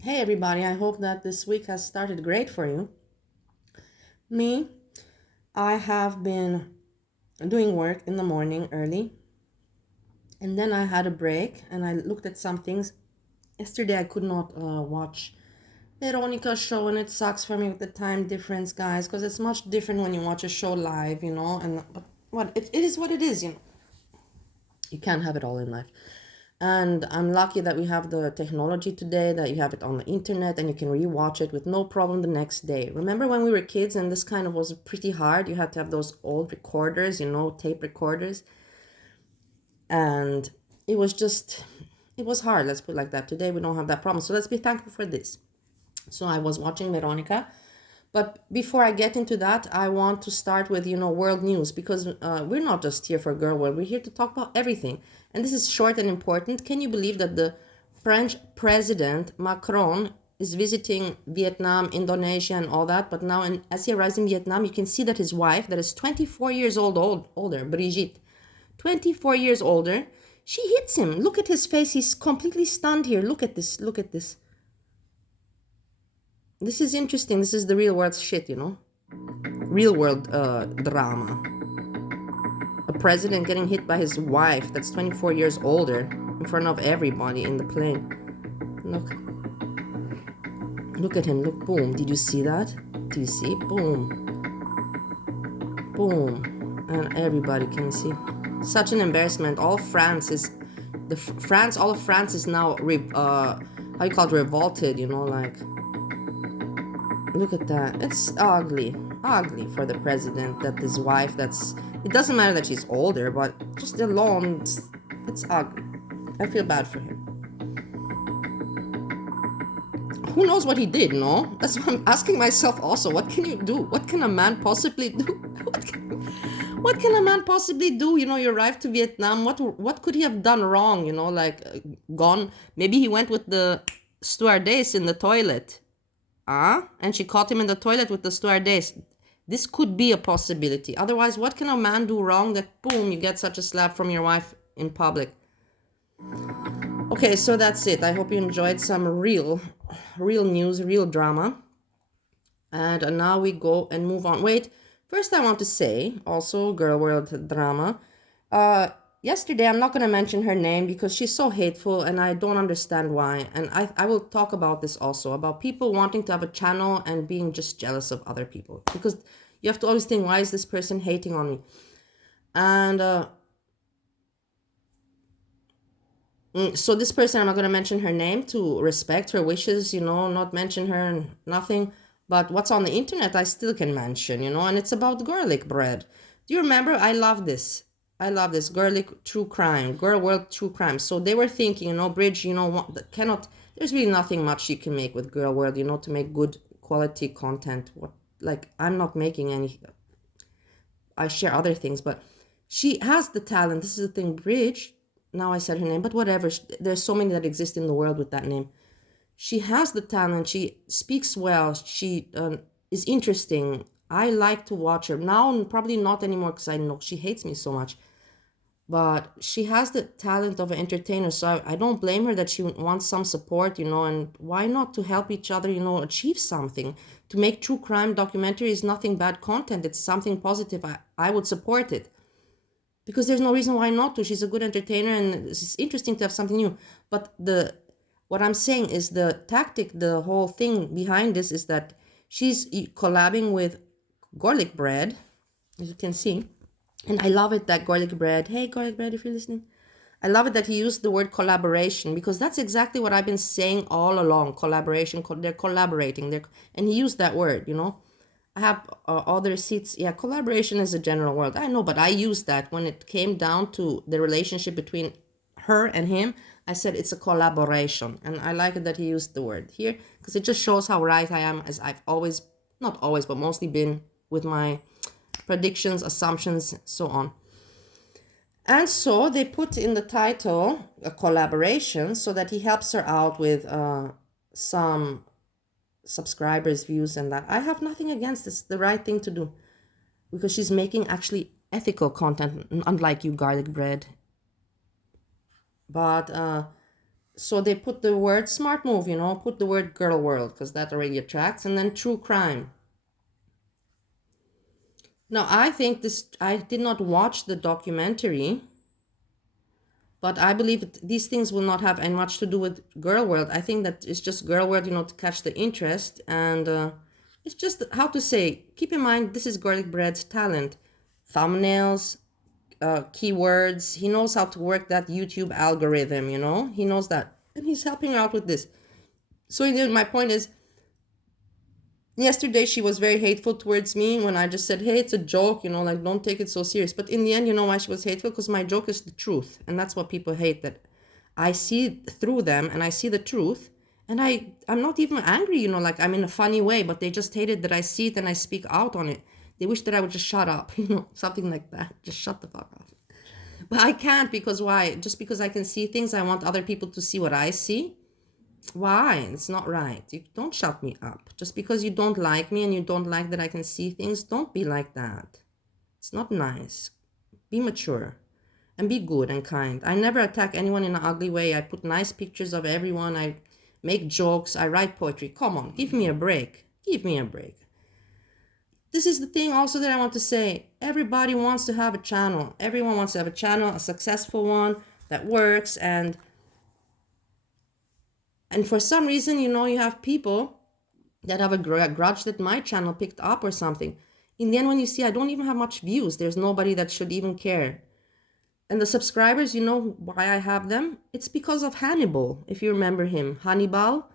Hey everybody, I hope that this week has started great for you. Me, I have been doing work in the morning early, and then I had a break and I looked at some things. Yesterday I could not watch Veronica's show, and it sucks for me with the time difference, guys, because it's much different when you watch a show live, and but it is what it is. You can't have it all in life. And I'm lucky that we have the technology today, that you have it on the internet and you can rewatch it with no problem the next day. Remember when we were kids and this kind of was pretty hard? You had to have those old recorders, tape recorders. And it was just, it was hard, let's put it like that. Today we don't have that problem. So let's be thankful for this. So I was watching Veronica. But before I get into that, I want to start with, world news, because we're not just here for Girl World. We're here to talk about everything. And this is short and important. Can you believe that the French president, Macron, is visiting Vietnam, Indonesia, and all that? But now, as he arrives in Vietnam, you can see that his wife, that is 24 years older, Brigitte, 24 years older, she hits him. Look at his face. He's completely stunned here. Look at this. Look at this. This is interesting. This is the real world shit. Real world drama. A president getting hit by his wife that's 24 years older in front of everybody in the plane. Look. Look at him. Look. Boom. Did you see that? Do you see? Boom. Boom. And everybody can see. Such an embarrassment. All of France is now how you call it, revolted, like. Look at that. It's ugly. Ugly for the president that his wife, it doesn't matter that she's older, but just alone, it's ugly. I feel bad for him. Who knows what he did, no? That's what I'm asking myself also. What can you do? What can a man possibly do? What can a man possibly do? You arrived to Vietnam. What could he have done wrong? Gone. Maybe he went with the stewardess in the toilet. And she caught him in the toilet with the stewardess. This could be a possibility. Otherwise, what can a man do wrong that, boom, you get such a slap from your wife in public? Okay, so that's it. I hope you enjoyed some real news, real drama. And now we go and move on. Wait, first I want to say, also, Girl World drama. Yesterday, I'm not going to mention her name because she's so hateful and I don't understand why. And I will talk about this also, about people wanting to have a channel and being just jealous of other people. Because you have to always think, why is this person hating on me? And so this person, I'm not going to mention her name to respect her wishes, not mention her, nothing. But what's on the internet, I still can mention, and it's about garlic bread. Do you remember? I love this. Garlic true crime, Girl World true crime. So they were thinking, Bridge, there's really nothing much you can make with Girl World, to make good quality content. I'm not making any, I share other things, but she has the talent. This is the thing, Bridge. Now I said her name, but whatever. There's so many that exist in the world with that name. She has the talent. She speaks well. She is interesting. I like to watch her. Now, probably not anymore because I know she hates me so much. But she has the talent of an entertainer. So I don't blame her that she wants some support, and why not to help each other, achieve something. To make true crime documentary is nothing bad content. It's something positive. I would support it. Because there's no reason why not to. She's a good entertainer and it's interesting to have something new. But what I'm saying is the tactic, the whole thing behind this is that she's collabing with garlic bread, as you can see. And I love it that garlic bread, hey garlic bread, if you're listening, I love it that he used the word collaboration, because that's exactly what I've been saying all along. Collaboration, they're collaborating, and he used that word, I have all the receipts. Yeah, collaboration is a general word. I know, but I used that when it came down to the relationship between her and him. I said it's a collaboration. And I like it that he used the word here because it just shows how right I am, as I've always, not always, but mostly been with my predictions, assumptions, so on. And so they put in the title a collaboration so that he helps her out with some subscribers, views, and that. I have nothing against this. The right thing to do, because she's making actually ethical content, unlike you, garlic bread. But So they put the word, smart move, put the word girl world, because that already attracts, and then true crime. Now, I think I did not watch the documentary, but I believe these things will not have any much to do with girl world. I think that it's just girl world, to catch the interest. And it's just how to say, keep in mind, this is Garlic Bread's talent. Thumbnails, keywords. He knows how to work that YouTube algorithm, He knows that. And he's helping out with this. So my point is, yesterday she was very hateful towards me when I just said, hey, it's a joke, like, don't take it so serious. But in the end, you know why she was hateful? Because my joke is the truth. And that's what people hate, that I see through them and I see the truth. And I'm not even angry, like I'm in a funny way, but they just hated that I see it and I speak out on it. They wish that I would just shut up, something like that. Just shut the fuck up. But I can't, because why? Just because I can see things, I want other people to see what I see. Why? It's not right. You don't shut me up. Just because you don't like me and you don't like that I can see things, don't be like that. It's not nice. Be mature and be good and kind. I never attack anyone in an ugly way. I put nice pictures of everyone. I make jokes. I write poetry. Come on, give me a break. Give me a break. This is the thing also that I want to say. Everybody wants to have a channel. Everyone wants to have a channel, a successful one that works. And for some reason, you have people that have a grudge that my channel picked up or something. In the end, when you see I don't even have much views, there's nobody that should even care. And the subscribers, you know why I have them? It's because of Hannibal, if you remember him. Hannibal,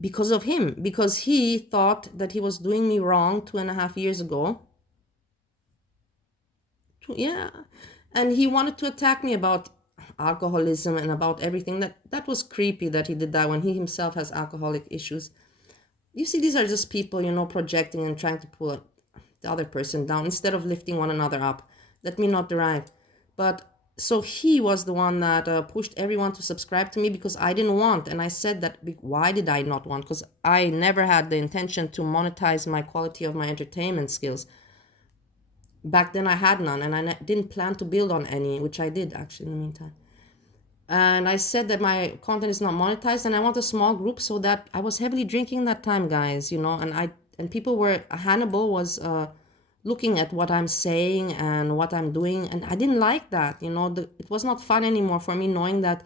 because of him. Because he thought that he was doing me wrong 2.5 years ago. Yeah. And he wanted to attack me about alcoholism and about everything. That was creepy that he did that when he himself has alcoholic issues. You see, these are just people, projecting and trying to pull the other person down instead of lifting one another up. Let me not derive. But so he was the one that pushed everyone to subscribe to me because I didn't want. And I said that, why did I not want? Because I never had the intention to monetize my quality of my entertainment skills. Back then I had none, and I didn't plan to build on any, which I did actually in the meantime. And I said that my content is not monetized, and I want a small group, so that I was heavily drinking that time, guys, and people Hannibal was looking at what I'm saying and what I'm doing, and I didn't like that. It was not fun anymore for me, knowing that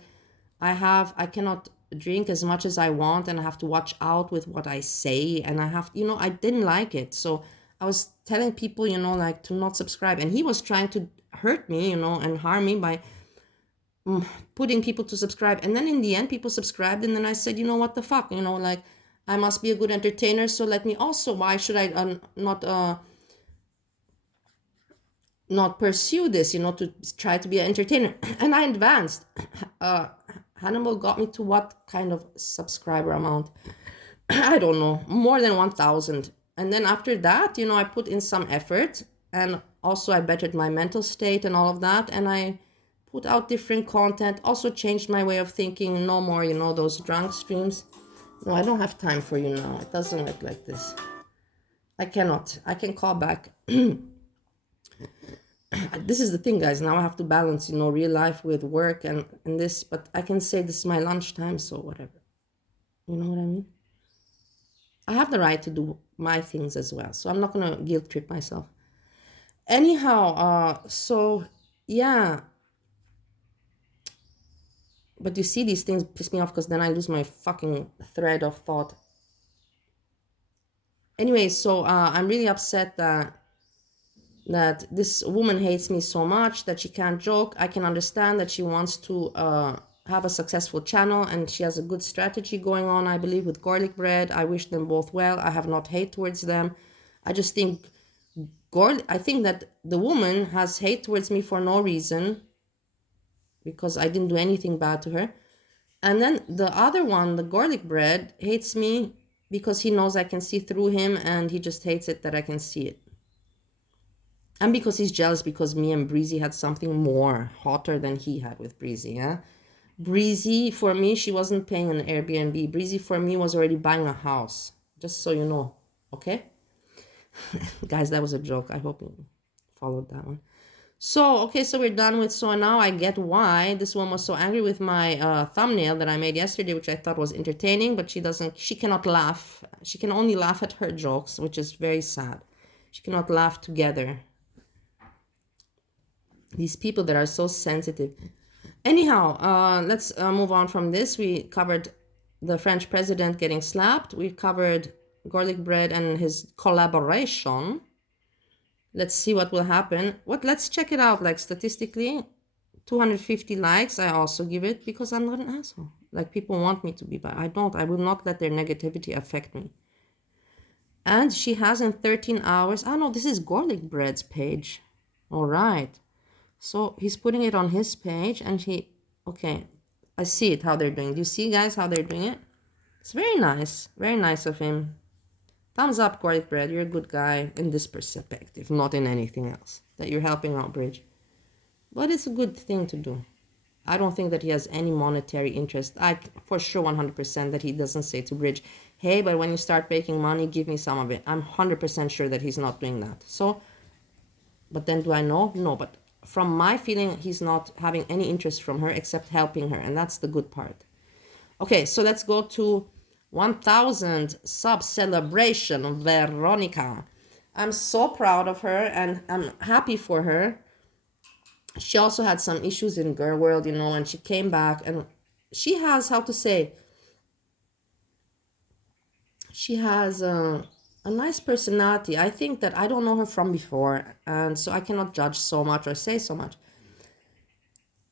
I cannot drink as much as I want, and I have to watch out with what I say, and I didn't like it. So I was telling people, like, to not subscribe, and he was trying to hurt me, and harm me by putting people to subscribe. And then in the end, people subscribed, and then I said, what the fuck, like, I must be a good entertainer, so let me also, why should I not pursue this, to try to be an entertainer? And I advanced. Hannibal got me to what kind of subscriber amount? I don't know, more than 1,000. And then after that, I put in some effort, and also I bettered my mental state and all of that, and I put out different content, also changed my way of thinking. No more, those drunk streams. No, I don't have time for you now. It doesn't work like this. I cannot. I can call back. This is the thing, guys. Now I have to balance, real life with work and this. But I can say this is my lunchtime, so whatever. You know what I mean? I have the right to do my things as well. So I'm not going to guilt trip myself. Anyhow, so yeah. But you see, these things piss me off because then I lose my fucking thread of thought. Anyway, so I'm really upset that this woman hates me so much that she can't joke. I can understand that she wants to have a successful channel, and she has a good strategy going on, I believe, with Garlic Bread. I wish them both well. I have not hate towards them. I just think I think that the woman has hate towards me for no reason, because I didn't do anything bad to her. And then the other one, the Garlic Bread, hates me because he knows I can see through him, and he just hates it that I can see it. And because he's jealous because me and Breezy had something more hotter than he had with Breezy, yeah? Breezy, for me, she wasn't paying an Airbnb. Breezy, for me, was already buying a house. Just so you know, okay? Guys, that was a joke. I hope you followed that one. So, okay, so we're done with, so now I get why this one was so angry with my thumbnail that I made yesterday, which I thought was entertaining, but she cannot laugh. She can only laugh at her jokes, which is very sad. She cannot laugh together. These people that are so sensitive. Anyhow, let's move on from this. We covered the French president getting slapped. We covered garlic bread and his collaboration. Let's see what will happen. Let's check it out, like statistically. 250 likes, I also give it because I'm not an asshole. Like people want me to be, but I don't. I will not let their negativity affect me. And she has in 13 hours. Oh no, this is garlic bread's page. All right. So he's putting it on his page and okay, I see it, how they're doing. Do you see, guys, how they're doing it? It's very nice. Very nice of him. Thumbs up, garlic bread. You're a good guy in this perspective, not in anything else. That you're helping out Bridge. But it's a good thing to do. I don't think that he has any monetary interest. I for sure 100% that he doesn't say to Bridge, hey, but when you start making money, give me some of it. I'm 100% sure that he's not doing that. So, but then do I know? No, but from my feeling, he's not having any interest from her except helping her. And that's the good part. Okay, so let's go to 1000 sub celebration, Veronica. I'm so proud of her and I'm happy for her. She also had some issues in girl world, and she came back and she has, how to say, she has a nice personality. I think that I don't know her from before, and so I cannot judge so much or say so much.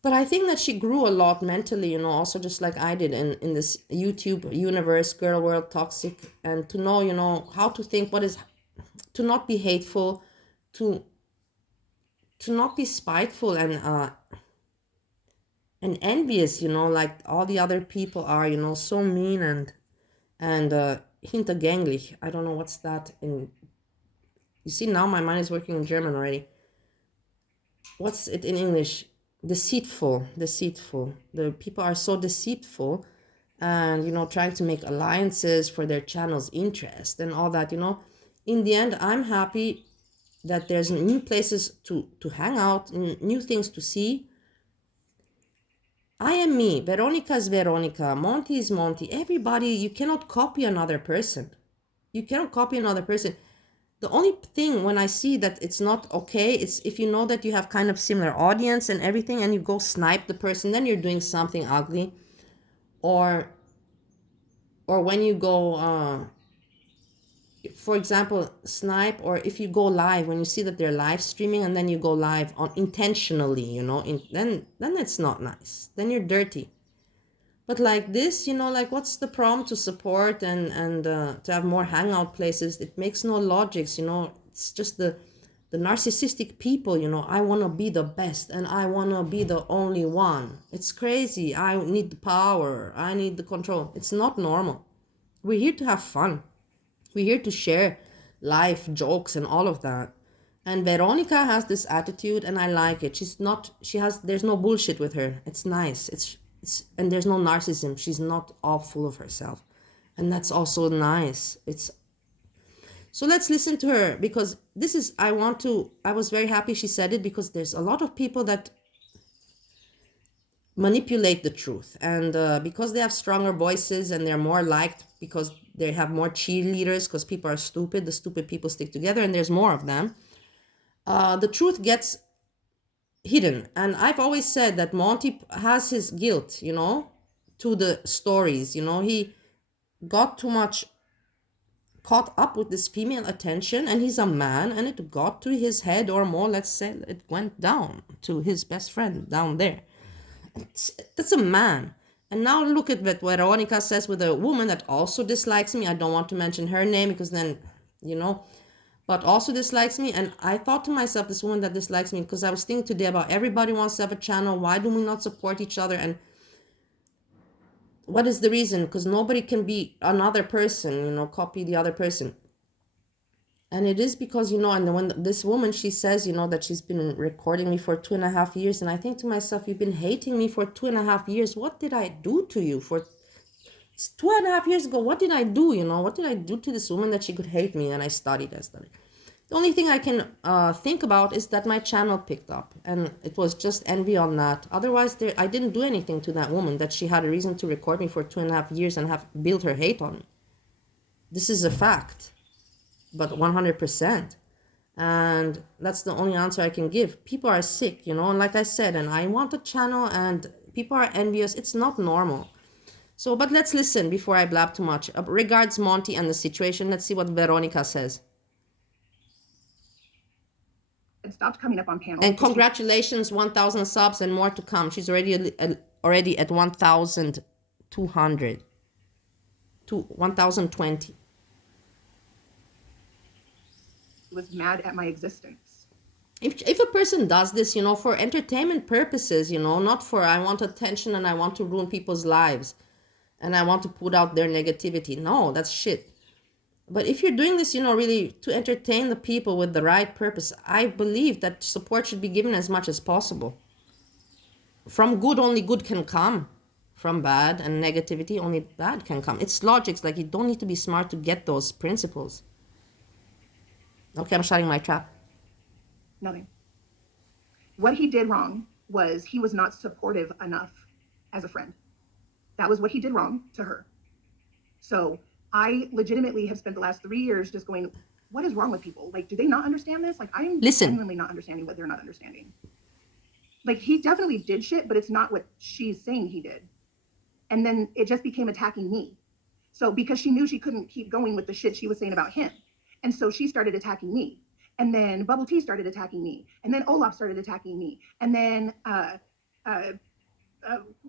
But I think that she grew a lot mentally, also just like I did in this YouTube universe, girl world, toxic, and to know, how to think, to not be hateful, to not be spiteful and envious, like all the other people are, so mean and hintergänglich. I don't know what's that in. You see, now my mind is working in German already. What's it in English? Deceitful. The people are so deceitful and, trying to make alliances for their channel's interest and all that, In the end, I'm happy that there's new places to hang out, new things to see. I am me, Veronica is Veronica, Monty is Monty. Everybody, you cannot copy another person. The only thing when I see that it's not okay, it's if you know that you have kind of similar audience and everything and you go snipe the person, then you're doing something ugly. Or when you go, for example, snipe, or if you go live, when you see that they're live streaming and then you go live on intentionally, then it's not nice. Then you're dirty. But like this, like what's the problem to support and to have more hangout places? It makes no logics, It's just the narcissistic people, I want to be the best and I want to be the only one. It's crazy. I need the power. I need the control. It's not normal. We're here to have fun. We're here to share life, jokes, and all of that. And Veronica has this attitude and I like it. There's no bullshit with her. It's nice. And there's no narcissism. She's not all full of herself. And that's also nice. So let's listen to her because I was very happy she said it because there's a lot of people that manipulate the truth. And because they have stronger voices and they're more liked because they have more cheerleaders because people are stupid, the stupid people stick together and there's more of them. The truth gets hidden. And I've always said that Monty has his guilt, to the stories. He got too much caught up with this female attention and he's a man and it got to his head, or more, let's say it went down to his best friend down there. That's a man. And now look at what Veronica says with a woman that also dislikes me. I don't want to mention her name because then, but also dislikes me. And I thought to myself, this woman that dislikes me, because I was thinking today about everybody wants to have a channel. Why do we not support each other? And what is the reason? Because nobody can be another person, copy the other person. And it is because, and when this woman, she says, that she's been recording me for 2.5 years. And I think to myself, you've been hating me for 2.5 years. What did I do to you for 2.5 years ago? What did I do? What did I do to this woman that she could hate me? And I studied. The only thing I can think about is that my channel picked up, and it was just envy on that. Otherwise, I didn't do anything to that woman that she had a reason to record me for 2.5 years and have built her hate on me. This is a fact, but 100%. And that's the only answer I can give. People are sick, and like I said, and I want a channel, and people are envious. It's not normal. So, but let's listen before I blab too much. Regards Monty and the situation. Let's see what Veronica says. It stopped coming up on panels. And congratulations, 1,000 subs and more to come. She's already at 1,200 to 1,020. Was mad at my existence. If a person does this, for entertainment purposes, not for I want attention and I want to ruin people's lives and I want to put out their negativity. No, that's shit. But if you're doing this, really to entertain the people with the right purpose, I believe that support should be given as much as possible. From good, only good can come. From bad and negativity, only bad can come. It's logic. Like, you don't need to be smart to get those principles. Okay, I'm shutting my trap. Nothing. What he did wrong was he was not supportive enough as a friend. That was what he did wrong to her. So I legitimately have spent the last 3 years just going, what is wrong with people? Like, do they not understand this? Like, I'm genuinely not understanding what they're not understanding. Like, he definitely did shit, but it's not what she's saying he did. And then it just became attacking me. So because she knew she couldn't keep going with the shit she was saying about him. And so she started attacking me. And then Bubble Tea started attacking me. And then Olaf started attacking me. And then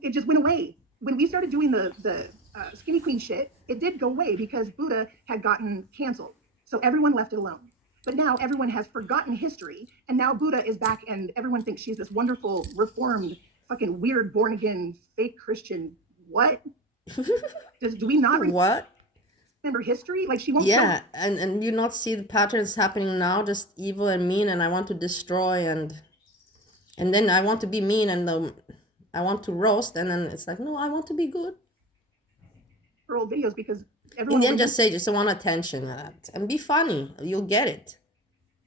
it just went away. When we started doing the Skinny Queen shit, it did go away because Buddha had gotten canceled. So everyone left it alone. But now everyone has forgotten history. And now Buddha is back and everyone thinks she's this wonderful, reformed, fucking weird, born again, fake Christian. What? Do we not remember history? Like, she won't. Yeah, and you not see the patterns happening now, just evil and mean, and I want to destroy, and then I want to be mean, and I want to roast, and then it's like, no, I want to be good. For old videos, because everyone in the end just want attention and be funny. You'll get it.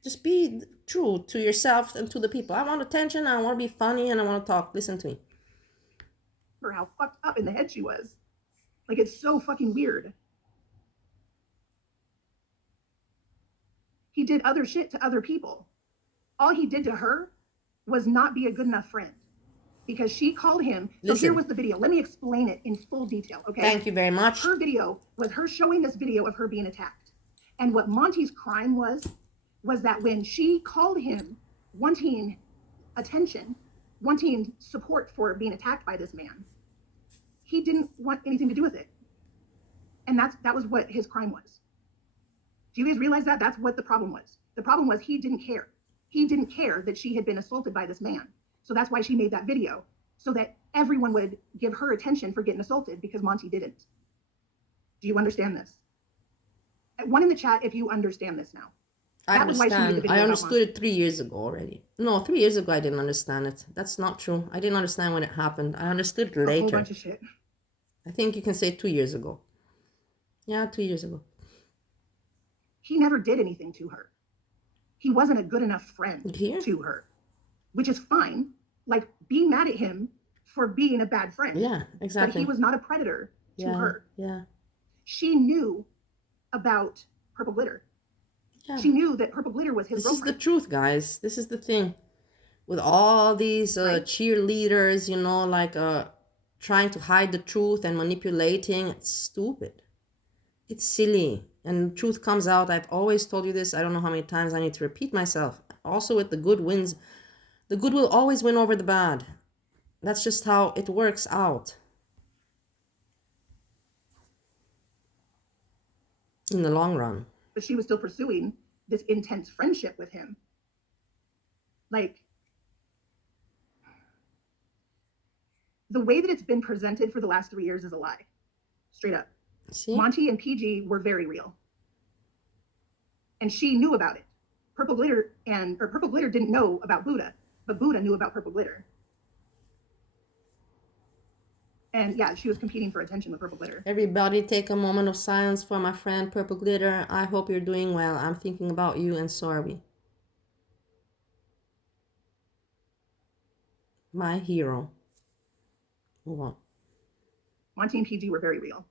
Just be true to yourself and to the people. I want attention, I want to be funny, and I want to talk. Listen to me. For how fucked up in the head she was. Like, it's so fucking weird. He did other shit to other people. All he did to her was not be a good enough friend because she called him. So here was the video. Let me explain it in full detail, okay? Thank you very much. Her video was her showing this video of her being attacked. And what Monty's crime was that when she called him wanting attention, wanting support for being attacked by this man, he didn't want anything to do with it. And that was what his crime was. Do you guys realize that? That's what the problem was. The problem was he didn't care. He didn't care that she had been assaulted by this man. So that's why she made that video, so that everyone would give her attention for getting assaulted because Monty didn't. Do you understand this? One in the chat if you understand this now. I understand. I understood it 3 years ago already. No, 3 years ago I didn't understand it. That's not true. I didn't understand when it happened. I understood it later. A whole bunch of shit. I think you can say 2 years ago. Yeah, 2 years ago. He never did anything to her. He wasn't a good enough friend to her, which is fine. Like, be mad at him for being a bad friend. Yeah, exactly. But he was not a predator to her. Yeah. She knew about Purple Glitter. Yeah. She knew that Purple Glitter was his girlfriend. This is the truth, guys. This is the thing. With all these cheerleaders, trying to hide the truth and manipulating, it's stupid. It's silly. And the truth comes out. I've always told you this. I don't know how many times I need to repeat myself. Also with the good wins, the good will always win over the bad. That's just how it works out. In the long run. But she was still pursuing this intense friendship with him. Like, the way that it's been presented for the last 3 years is a lie. Straight up. See? Monty and PG were very real. And she knew about it. Purple Glitter didn't know about Buddha, but Buddha knew about Purple Glitter. And yeah, she was competing for attention with Purple Glitter. Everybody take a moment of silence for my friend Purple Glitter. I hope you're doing well. I'm thinking about you, and so are we. My hero. Move on. Monty and PG were very real.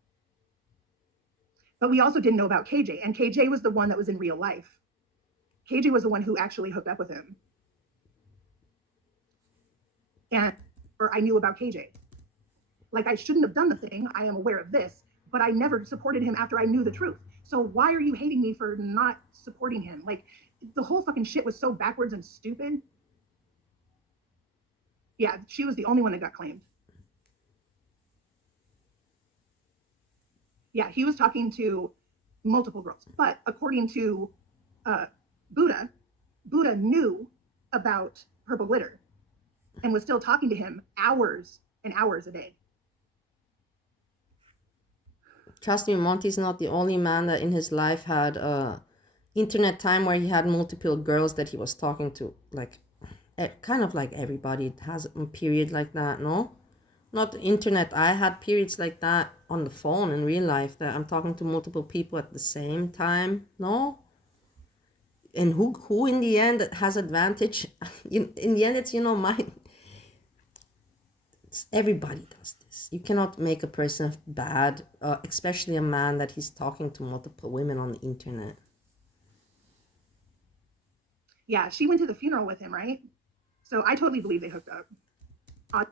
But we also didn't know about KJ, and KJ was the one that was in real life. KJ was the one who actually hooked up with him. And or I knew about KJ. Like, I shouldn't have done the thing. I am aware of this, but I never supported him after I knew the truth. So why are you hating me for not supporting him? Like, the whole fucking shit was so backwards and stupid. Yeah, she was the only one that got claimed. Yeah, he was talking to multiple girls. But according to Buddha, Buddha knew about Purple Glitter and was still talking to him hours and hours a day. Trust me, Monty's not the only man that in his life had internet time where he had multiple girls that he was talking to. Like, kind of like everybody has a period like that, no? Not the internet. I had periods like that on the phone in real life that I'm talking to multiple people at the same time, no? And who in the end has advantage? In the end, it's, everybody does this. You cannot make a person bad, especially a man that he's talking to multiple women on the internet. Yeah, she went to the funeral with him, right? So I totally believe they hooked up.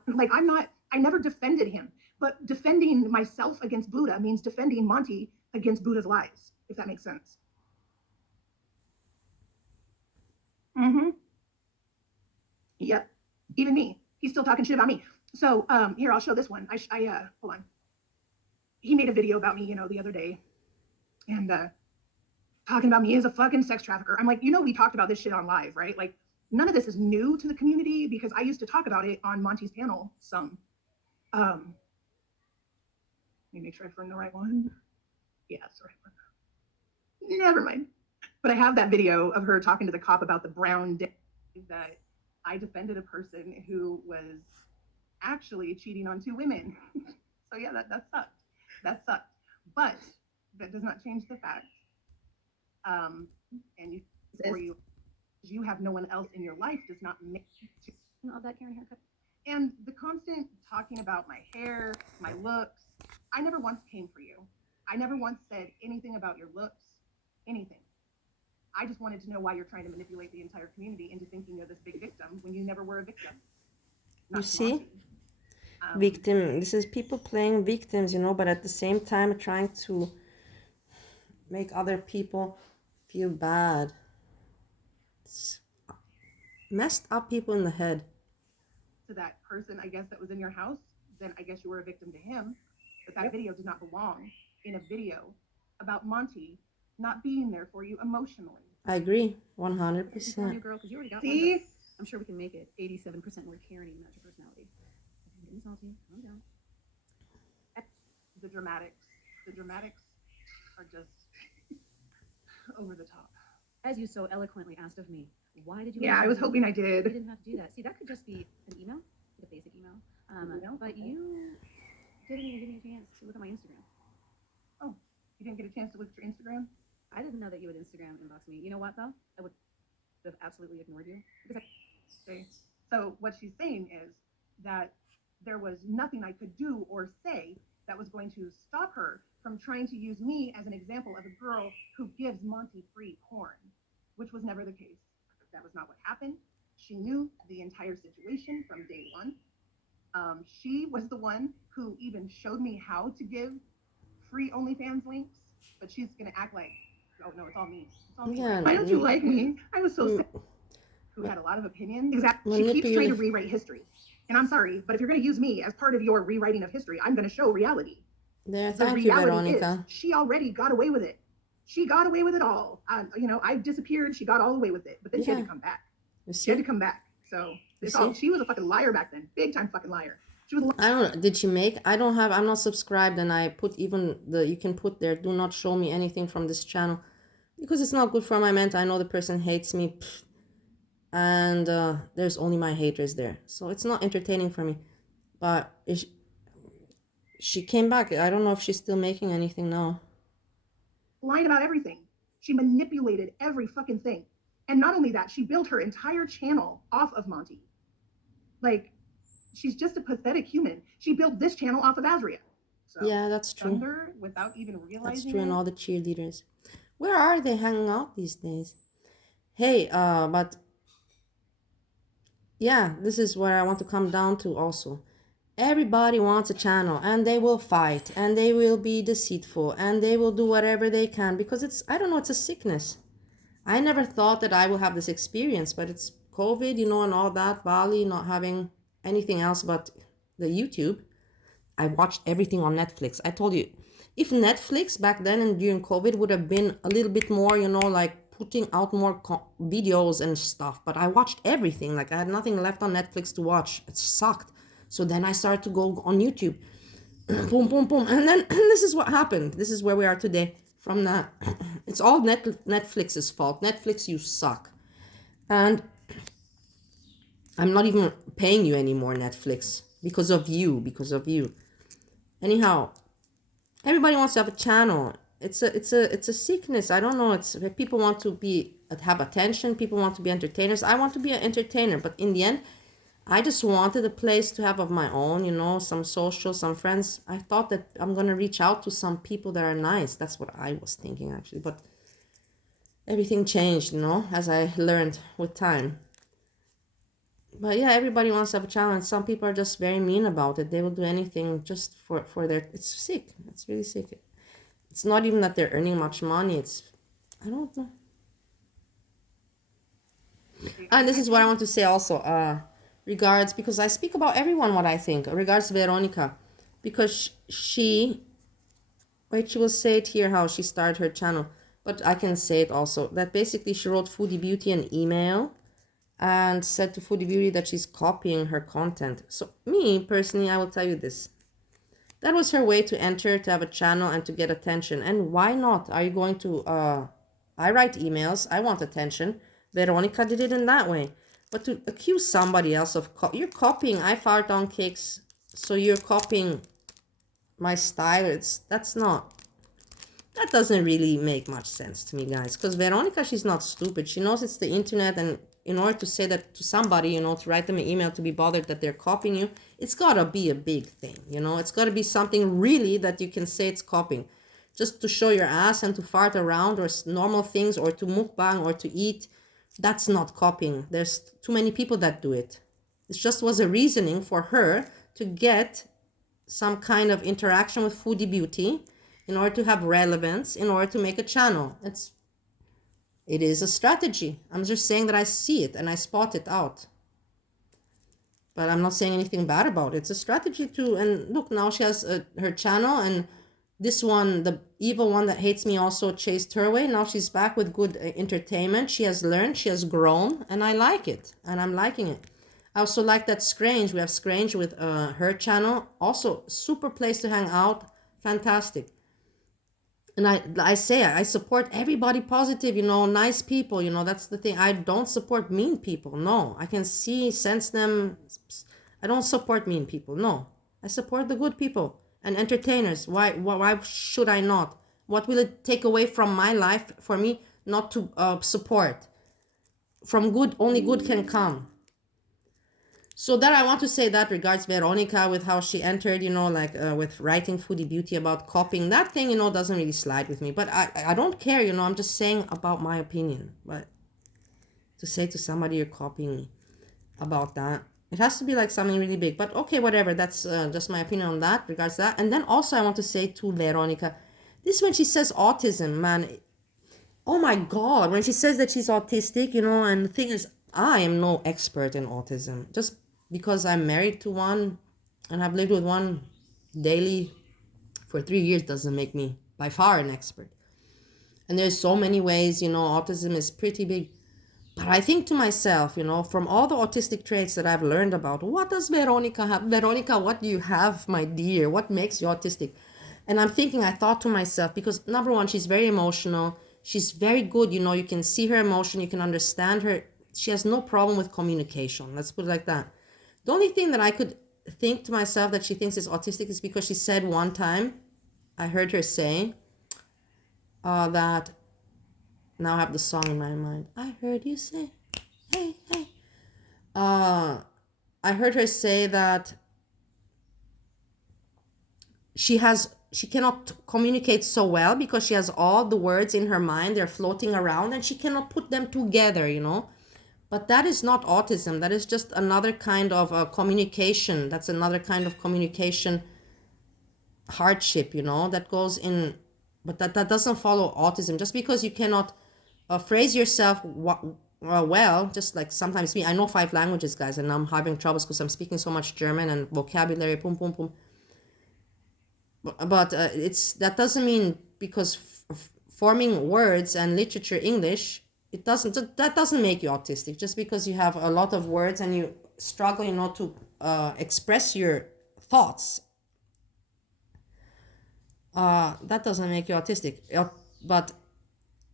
Like, I never defended him, but defending myself against Buddha means defending Monty against Buddha's lies, if that makes sense. Mm-hmm. Yep. Even me. He's still talking shit about me. So here, I'll show this one. Hold on. He made a video about me, the other day, and talking about me as a fucking sex trafficker. I'm like, we talked about this shit on live, right? Like, none of this is new to the community because I used to talk about it on Monty's panel some. Let me make sure I found the right one. Yeah, that's the right one. Never mind. But I have that video of her talking to the cop about the brown dick that I defended a person who was actually cheating on 2 women. So yeah, that sucked. That sucked. But that does not change the fact. And you have no one else in your life does not make of that Karen haircut. And the constant talking about my hair, my looks, I never once came for you. I never once said anything about your looks, anything. I just wanted to know why you're trying to manipulate the entire community into thinking you're this big victim when you never were a victim. You see? Victim. This is people playing victims, but at the same time trying to make other people feel bad. It's messed up people in the head. To that person, I guess, that was in your house, then I guess you were a victim to him. But that video does not belong in a video about Monty not being there for you emotionally. I agree, 100%. Girl, because you already got one. I'm sure we can make it 87% more caring and match your personality. I'm getting salty. Calm down. The dramatics are just over the top. As you so eloquently asked of me, why did you? Yeah, I was hoping I You did. didn't have to do that. See, that could just be an email, like a basic email. But you didn't even give me a chance to look at my Instagram. Oh, you didn't get a chance to look at your Instagram? I didn't know that you would Instagram inbox me. You know what, though? I would have absolutely ignored you. Because So what she's saying is that there was nothing I could do or say that was going to stop her from trying to use me as an example of a girl who gives Monty free porn, which was never the case. That was not what happened. She knew the entire situation from day one. She was the one who even showed me how to give free OnlyFans links, but she's gonna act like, oh no, it's all me. It's all me. Yeah, Why don't you like me? I was so sick. Who had a lot of opinions. Exactly. She keeps trying to rewrite history. And I'm sorry, but if you're going to use me as part of your rewriting of history, I'm going to show reality. There, thank you, Veronica. She already got away with it. She got away with it all. I disappeared. She got all away with it. But then she had to come back. She had to come back. So she was a fucking liar back then. Big time fucking liar. She was. I don't know. Did she make? I'm not subscribed, and I put even you can put there, do not show me anything from this channel, because it's not good for my mental. I know the person hates me. And there's only my haters there, so it's not entertaining for me. But She came back. I don't know if she's still making anything now. Lying about everything. She manipulated every fucking thing. And not only that, she built her entire channel off of Monty. Like, she's just a pathetic human. She built this channel off of Azria. So, Yeah, that's true. Thunder without even realizing That's true. And it. all the cheerleaders. Where are they hanging out these days? Hey, but yeah, this is where I want to come down to also. Everybody wants a channel and they will fight and they will be deceitful and they will do whatever they can because it's, I don't know, it's a sickness. I never thought that I will have this experience, but it's COVID, you know, and all that, Bali, not having anything else but the YouTube. I watched everything on Netflix. I told you, if Netflix back then and during COVID would have been a little bit more, you know, like putting out more videos and stuff, but I watched everything. Like I had nothing left on Netflix to watch. It sucked. So then I started to go on YouTube. Boom, boom, boom. And then this is what happened. This is where we are today. From that, it's all Netflix's fault. Netflix, you suck. And I'm not even paying you anymore, Netflix, because of you, because of you. Anyhow, everybody wants to have a channel. It's a sickness. I don't know. It's people want to have attention. People want to be entertainers. I want to be an entertainer, but in the end, I just wanted a place to have of my own, you know, some social, some friends. I thought that I'm going to reach out to some people that are nice. That's what I was thinking, actually. But everything changed, you know, as I learned with time. But yeah, everybody wants to have a challenge. Some people are just very mean about it. They will do anything just for their... It's sick. It's really sick. It's not even that they're earning much money. It's... I don't know. And this is what I want to say also. Regards, because I speak about everyone what I think. Regards to Veronica. Because she... Wait, she will say it here how she started her channel. But I can say it also. That basically she wrote Foodie Beauty an email and said to Foodie Beauty that she's copying her content. So me, personally, I will tell you this. That was her way to enter, to have a channel, and to get attention. And why not? Are you going to... I write emails. I want attention. Veronica did it in that way. But to accuse somebody else of... you're copying. I fart on cakes. So you're copying my style. That's not... That doesn't really make much sense to me, guys. Because Veronica, she's not stupid. She knows it's the internet, and in order to say that to somebody, you know, to write them an email to be bothered that they're copying you, it's got to be a big thing, you know. It's got to be something really that you can say it's copying. Just to show your ass and to fart around or normal things or to mukbang or to eat, that's not copying. There's too many people that do it. It just was a reasoning for her to get some kind of interaction with Foodie Beauty in order to have relevance, in order to make a channel. It is a strategy. I'm just saying that I see it and I spot it out. But I'm not saying anything bad about it. It's a strategy too. And look, now she has her channel, and this one, the evil one that hates me, also chased her away. Now she's back with good entertainment. She has learned, she has grown, and I like it. And I'm liking it. I also like that Scrange. We have Scrange with her channel. Also, super place to hang out. Fantastic. And I say I support everybody positive, you know, nice people, you know, that's the thing. I don't support mean people. No, I can sense them. I don't support mean people. No, I support the good people and entertainers. Why should I not? What will it take away from my life for me not to support? From good, only good can come. So that I want to say that regards Veronica with how she entered, you know, like with writing Foodie Beauty about copying. That thing, you know, doesn't really slide with me. But I don't care, you know, I'm just saying about my opinion. But to say to somebody you're copying me about that, it has to be like something really big. But okay, whatever. That's just my opinion on that, regards that. And then also I want to say to Veronica, this when she says autism, man. Oh my God, when she says that she's autistic, you know, and the thing is, I am no expert in autism. Just because I'm married to one and have lived with one daily for 3 years doesn't make me by far an expert. And there's so many ways, you know, autism is pretty big. But I think to myself, you know, from all the autistic traits that I've learned about, what does Veronica have? Veronica, what do you have, my dear? What makes you autistic? And I thought to myself, because number one, she's very emotional. She's very good, you know, you can see her emotion, you can understand her. She has no problem with communication. Let's put it like that. The only thing that I could think to myself that she thinks it's autistic is because she said one time, I heard her say that, now I have the song in my mind. I heard you say, hey, hey. I heard her say that she cannot communicate so well because she has all the words in her mind, they're floating around, and she cannot put them together, you know. But that is not autism. That is just another kind of communication. That's another kind of communication hardship, you know, that goes in, but that doesn't follow autism. Just because you cannot phrase yourself well, just like sometimes me, I know 5 languages, guys, and I'm having troubles because I'm speaking so much German and vocabulary, boom, boom, boom. But it's that doesn't mean because forming words and literature English, that doesn't make you autistic. Just because you have a lot of words and you struggle, you know, to express your thoughts, that doesn't make you autistic. But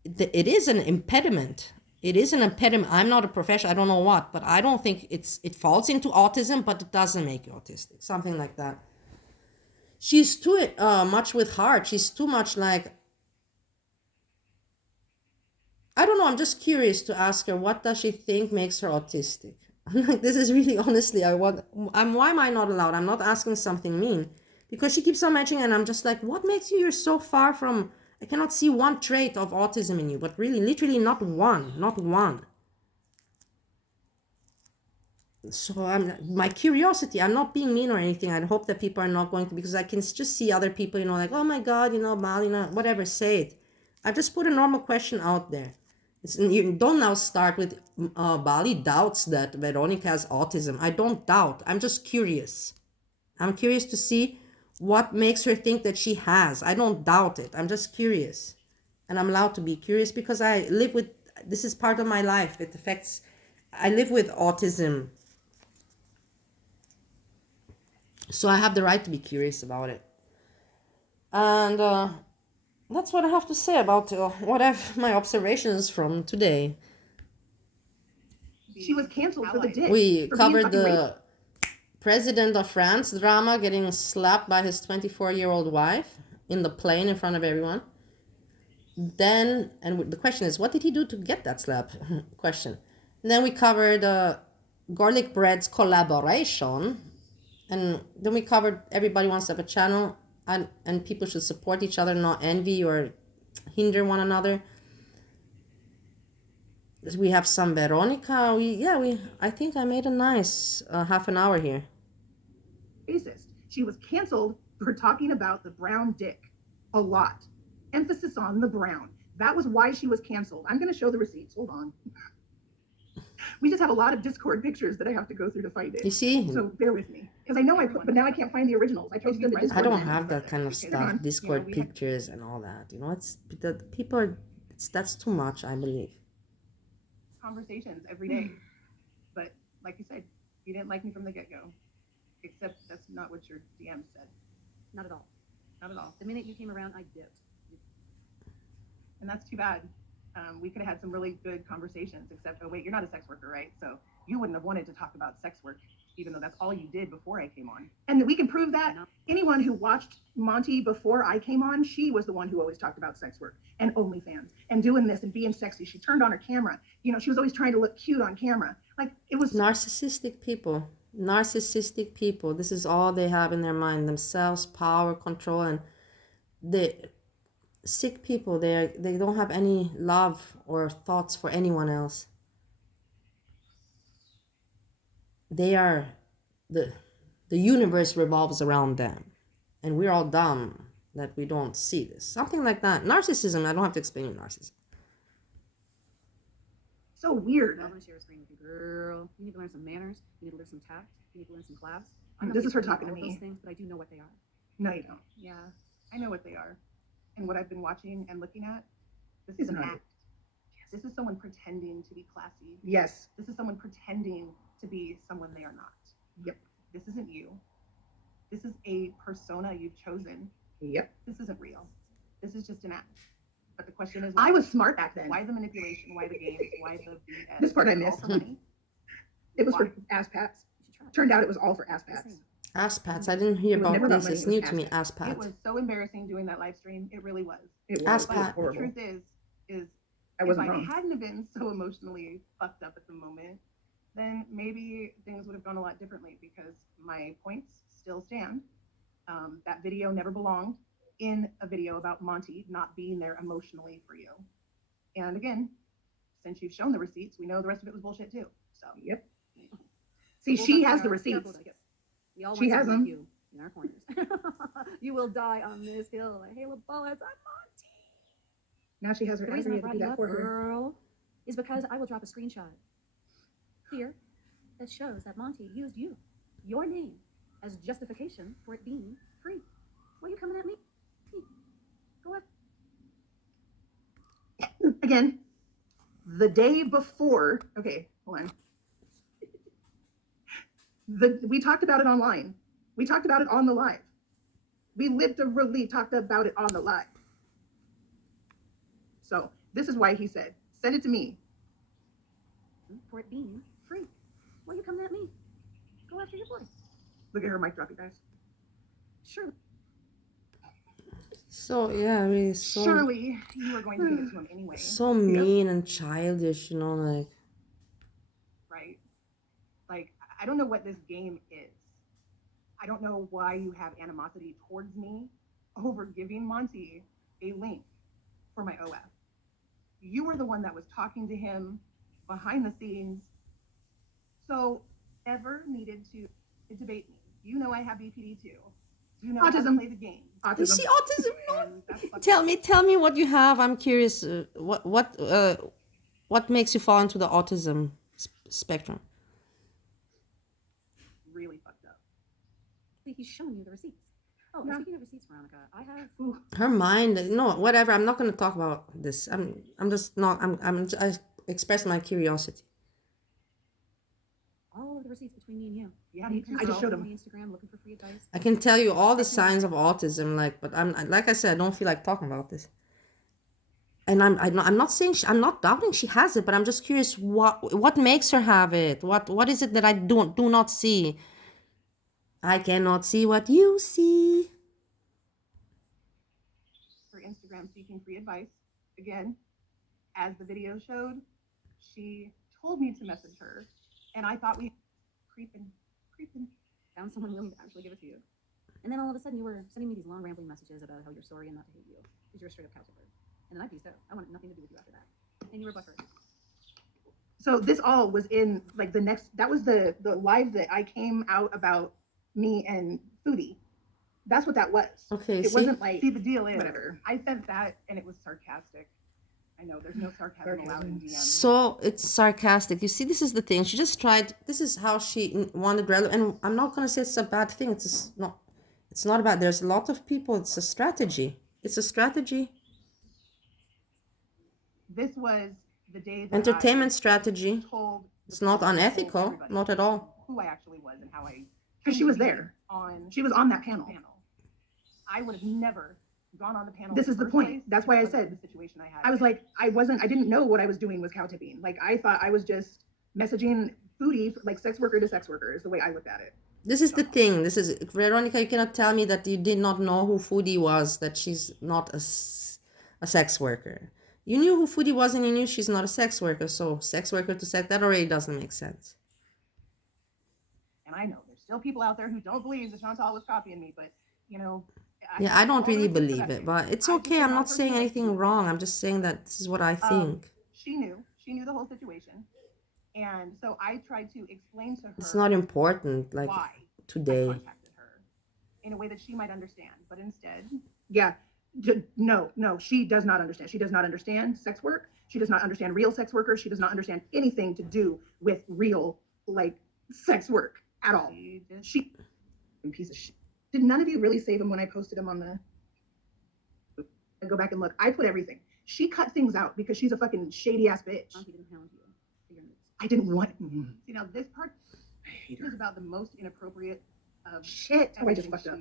it is an impediment. It is an impediment. I'm not a professional. I don't know what, but I don't think it falls into autism, but it doesn't make you autistic. Something like that. She's too much with heart. She's too much like, I don't know. I'm just curious to ask her, what does she think makes her autistic? Like, this is really, honestly, why am I not allowed? I'm not asking something mean, because she keeps on mentioning, and I'm just like, what makes you're so far from, I cannot see one trait of autism in you, but really, literally not one. So my curiosity, I'm not being mean or anything. I hope that people are not going to, because I can just see other people, you know, like, oh my God, you know, Malina, whatever, say it. I just put a normal question out there. You don't now start with Bali doubts that Veronica has autism. I don't doubt. I'm just curious. I'm curious to see what makes her think that she has. I don't doubt it. I'm just curious. And I'm allowed to be curious because I live with, this is part of my life. It affects, I live with autism. So I have the right to be curious about it. And that's what I have to say about my observations from today. She was canceled for the dick. We for being covered fucking the president of France drama getting slapped by his 24-year-old wife in the plane in front of everyone. Then, and the question is, what did he do to get that slap? Question. And then we covered garlic bread's collaboration. And then we covered everybody wants to have a channel, and people should support each other, not envy or hinder one another. We have some Veronica. I think I made a nice half an hour here. racist. She was canceled for talking about the brown dick a lot. Emphasis on the brown. That was why she was canceled. I'm going to show the receipts. Hold on. We just have a lot of Discord pictures that I have to go through to find it. You see? So bear with me. Because I know I put, but now I can't find the originals. I posted them to Discord. I don't have that kind of stuff, Discord pictures and all that. You know, it's the people are, that's too much, I believe. Conversations every day. But like you said, you didn't like me from the get-go. Except that's not what your DM said. Not at all. Not at all. The minute you came around, I dipped. And that's too bad. We could have had some really good conversations, except, oh wait, you're not a sex worker, right? So you wouldn't have wanted to talk about sex work, even though that's all you did before I came on. And we can prove that. No. Anyone who watched Monty before I came on, she was the one who always talked about sex work and OnlyFans and doing this and being sexy. She turned on her camera. You know, she was always trying to look cute on camera. Like, it was narcissistic people. This is all they have in their mind: themselves, power, control, and the sick people. They don't have any love or thoughts for anyone else. They are the universe revolves around them, and we're all dumb that we don't see this. Something like that. Narcissism. I don't have to explain narcissism. So weird. I'm gonna share a screen with you, girl. You need to learn some manners. You need to learn some tact. You need to learn some class. This is her talking to all me. Those things, but I do know what they are. No, you don't. Yeah. I know what they are. And what I've been watching and looking at, this is an act. Yes. This is someone pretending to be classy. Yes. This is someone pretending to be someone they are not. Yep. This isn't you. This is a persona you've chosen. Yep. This isn't real. This is just an act. But the question is, I was smart back then. Why the manipulation? Why the games? Why the BS? This part I missed. It was for ass pats. Turned out it was all for ass pats. Ass pats. I didn't hear It was about never about this. money, It's it was new ass to me. pat. Ass It pat. was so embarrassing doing that live stream. It really was. Ass But the pat. truth is I if wasn't I wrong. hadn't been so emotionally fucked up at the moment, then maybe things would have gone a lot differently because my points still stand. That video never belonged in a video about Monty not being there emotionally for you. And again, since you've shown the receipts, we know the rest of it was bullshit too. So Yep. see, We'll she have has to the be receipts. careful, guys. We all She want has to them. you in our corners. You will die on this hill. I hail bullets. I'm Monty. Now she has her The reason I aggregate to brought do you that up, for her. girl, is because I will drop a screenshot here that shows that Monty used your name, as justification for it being free. Why are you coming at me? Go ahead. Again, the day before, okay, hold on. We talked about it online. We talked about it on the live. We literally talked about it on the live. So this is why he said, send it to me. For it being free. Why are you coming at me? Go after your boy. Look at her mic drop, you guys. Sure. So yeah, I mean, so Surely you were going to give it to him anyway. so mean and childish, you know, like. Right? Like, I don't know what this game is. I don't know why you have animosity towards me over giving Monty a link for my OF. You were the one that was talking to him behind the scenes. So, ever needed to debate me. You know I have BPD too. You know how to play the game. You see autism? And that's Tell me what you have. I'm curious. What makes you fall into the autism spectrum? really fucked up. He's showing you the receipts. Oh, Yeah. speaking of receipts, Veronica, I have Her mind. No, whatever. I'm not going to talk about this. I'm just not. I express my curiosity. all of the receipts between me and you. Yeah, me too. I just girl. showed On him. the Instagram looking for free advice. I can tell you all the signs of autism, like, but like I said, I don't feel like talking about this. And I'm not saying I'm not doubting she has it, but I'm just curious what makes her have it. What is it that I do not see? I cannot see what you see. Her Instagram seeking free advice. Again, as the video showed, she told me to message her, and I thought we creeping. Found someone willing to actually give it to you. And then all of a sudden you were sending me these long rambling messages about how you're sorry and not to hate you. Because you're a straight up cow tipper. And then I pieced out. I wanted nothing to do with you after that. And you were butthurt. So this all was in like that was the live that I came out about me and Foodie. That's what that was. Okay, It see? wasn't like, see, the deal is, Whatever. I sent that and it was sarcastic. I know there's no sarcasm allowed in DMs. So it's sarcastic. You see, this is the thing. She just tried. This is how she wanted relevant. And I'm not gonna say it's a bad thing. It's just not. It's not bad. There's a lot of people. It's a strategy. It's a strategy. This was the day that Entertainment I strategy. told It's not told unethical. everybody Not at all. who I actually was and how I, Because she was there. She was on that panel. I would have never gone on the panel. This is the point. That's why I said the situation I had. I was like, I didn't know what I was doing was cow tipping. Like I thought I was just messaging Foodie, like sex worker to sex worker is the way I looked at it. This is the thing. This is Veronica. You cannot tell me that you did not know who Foodie was. That she's not a sex worker. You knew who Foodie was, and you knew she's not a sex worker. So sex worker to sex, that already doesn't make sense. And I know there's still people out there who don't believe that Chantal was copying me, but you know. Yeah, I don't really believe it, but it's okay. I'm not saying anything wrong. I'm just saying that this is what I think. She knew the whole situation, and so I tried to explain to her. It's not important, like why today. I contacted her in a way that she might understand, but instead, yeah, no, she does not understand. She does not understand sex work. She does not understand real sex workers. She does not understand anything to do with real like sex work at all. She piece of shit. Did none of you really save him when I posted him on the? I go back and look. I put everything. She cut things out because she's a fucking shady ass bitch. Monty didn't hound you for your nudes. I didn't want. See now this part is about the most inappropriate of shit. Oh, I just fucked up.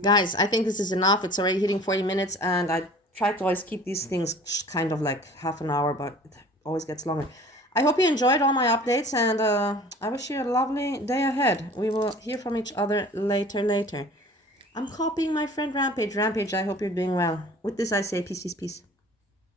Guys, I think this is enough. It's already hitting 40 minutes, and I try to always keep these things kind of like half an hour, but it always gets longer. I hope you enjoyed all my updates, and I wish you a lovely day ahead. We will hear from each other later. I'm copying my friend Rampage. Rampage, I hope you're doing well. With this, I say peace, peace, peace.